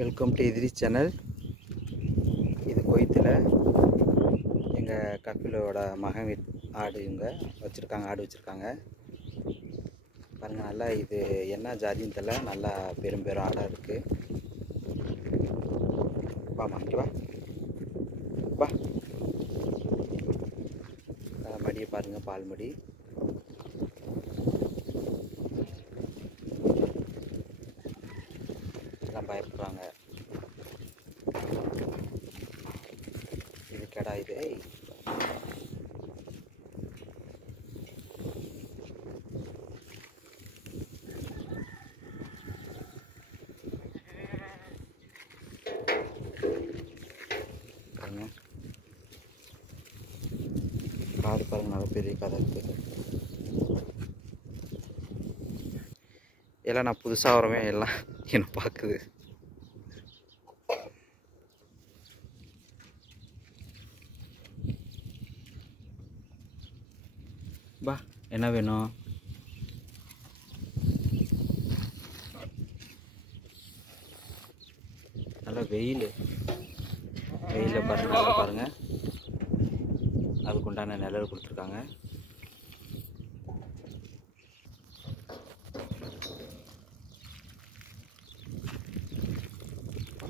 Welcome to எதிரி channel. இது கொய்த்தில் எங்கள் கபிலோட மகன் ஆடு இவங்க வச்சுருக்காங்க, ஆடு வச்சுருக்காங்க பாருங்கள். நல்லா இது என்ன ஜாதின்னு தெரியல, நல்லா பெரும் ஆடாக இருக்குது. வாமா இங்கே வா வா. மடியை பாருங்கள், பால் மடி. எல்லாம் பயப்படுறாங்க. இது கடா இது. காது பாருங்க, நல்ல பெரிய காதாக இருக்குது. எல்லாம் நான் புதுசாக வரவேன், எல்லாம் என்ன பார்க்குது. பா என்ன வேணும்? நல்லா வெயில் பாருங்க, நல்லா பாருங்க. அதுக்குண்டான நிழல் கொடுத்துருக்காங்க.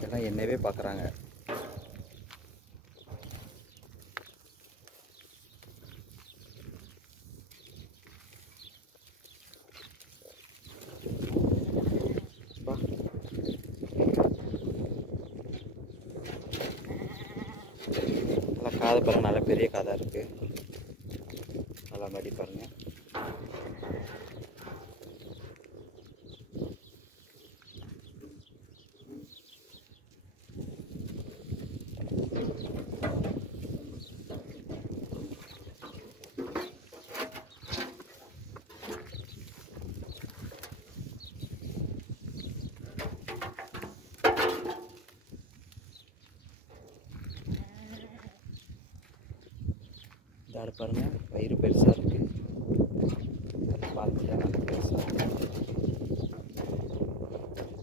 எல்லாம் என்னவே பார்க்குறாங்க. நல்லா காது பாருங்க, நல்ல பெரிய காதாக இருக்குது. நல்லா மடி பாருங்க. ஆடு பாருங்க, வயிறு பெருசாக இருக்குது. பால்மடியாக நல்ல பெருசாக இருக்குது.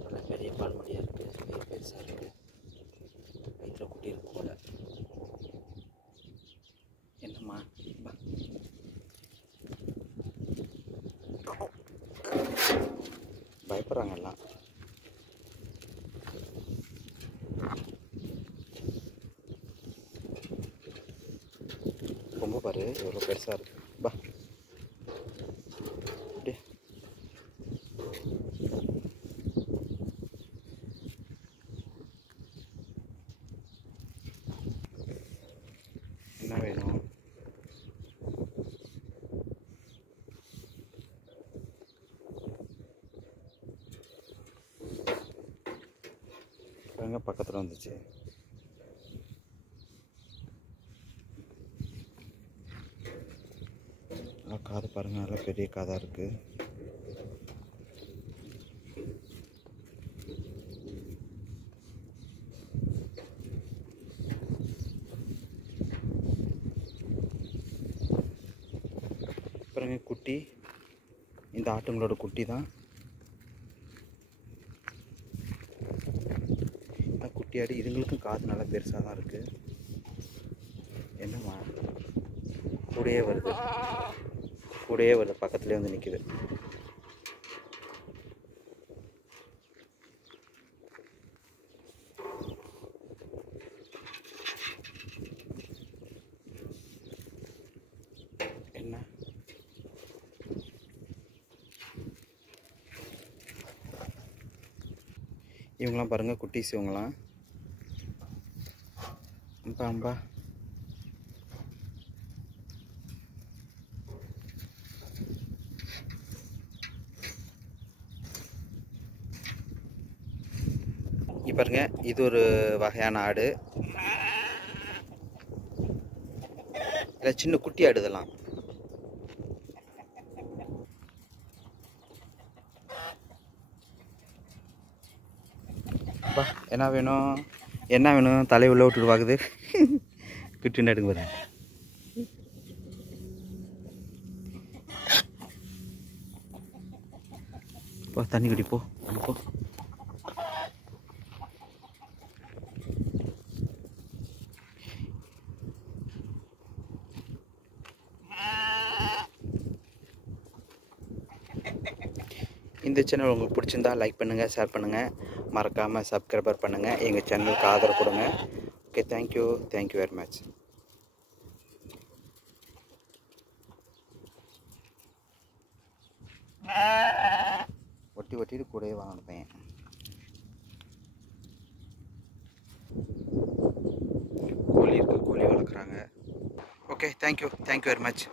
நல்ல பெரிய பால்மடியாக இருக்குது. வயிறு பெருசாக இருக்குது. வயிற்றில் குட்டி இருக்கு போல. என்னம்மா பயப்படுறாங்க எல்லாம். ரொம்ப பாரு எவ்வளோ பெருசாக இருக்கு. பா அப்படியே என்ன வேணும்? பாருங்க, பக்கத்தில் வந்துச்சு. காது பாருங்க, நல்லா பெரிய காதாக இருக்குது. பாருங்க குட்டி, இந்த ஆட்டுங்களோட குட்டி தான். குட்டி ஆடு, இதுங்களுக்கும் காது நல்லா பெருசாக தான் இருக்குது. என்னம்மா கூடயே வருது, பக்கத்துலேயே வந்து நிற்குது. என்ன இவங்களாம் பாருங்கள், குட்டீஸ் இவங்களாம். அம்பா பாருங்க, இது ஒரு வகையான ஆடு. இல்லை சின்ன குட்டி ஆடு இதெல்லாம். பா என்ன வேணும்? தலையை உள்ள விட்டுட்டு பார்க்குது. குட்டி நடுங்க பாருங்க. போ தண்ணி குடி, போ போ. இந்த சேனல் உங்களுக்கு பிடிச்சிருந்தா லைக் பண்ணுங்கள், ஷேர் பண்ணுங்கள், மறக்காமல் சப்ஸ்கிரைபர் பண்ணுங்கள், எங்கள் சேனலுக்கு ஆதரவு கொடுங்க. Okay, thank you very much. ஒட்டிட்டு கூடவே வாங்கணும் பையன். கோழி இருக்குது, கோழி வளர்க்குறாங்க. Okay, thank you very much.